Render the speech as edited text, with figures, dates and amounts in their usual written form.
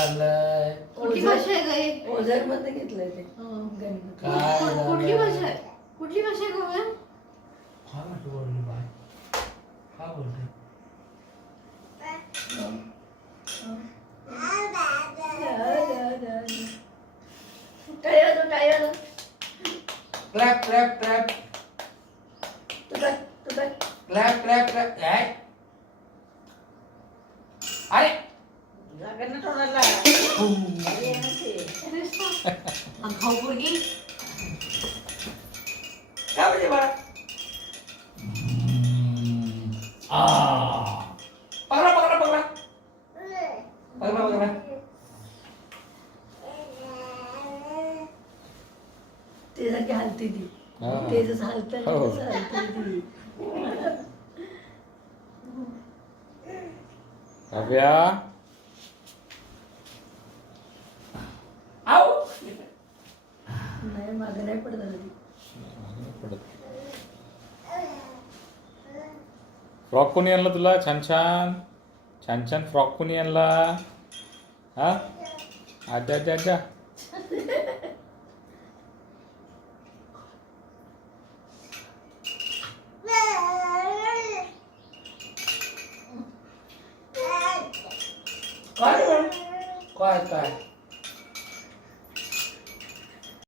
झालंय? कुठली भाषा आहे गं ही? ओझर मध्ये घेतलंय ते गणपती. काय कुठली झालंय? भाषा आहे? कुठली भाषा आहे गं मॅम? हा ना तू बोलली बाय. हा बोलते. टाळ्या वाजव, टाळ्या वाजव. क्लॅप क्लॅप क्लॅप तू बघ, तू बघ. Clap clap clap. काय? अरे जागा ना तोंडाला. अरे नसे. खाऊ पोरगी. काय म्हणजे बाळा? पकडा पकडा पकडा पकडा पकडा. ते सारखी हलती ती. हा. ते जसं हलतं ना हो. तसं हलती ती. काव्या आऊ. नाही मागं नाही पडत आलं ती. फ्रॉक कोणी आणला तुला? छान छान छान छान फ्रॉक कोणी आणला? हा आजा आजा आजा. काय रे? काय काय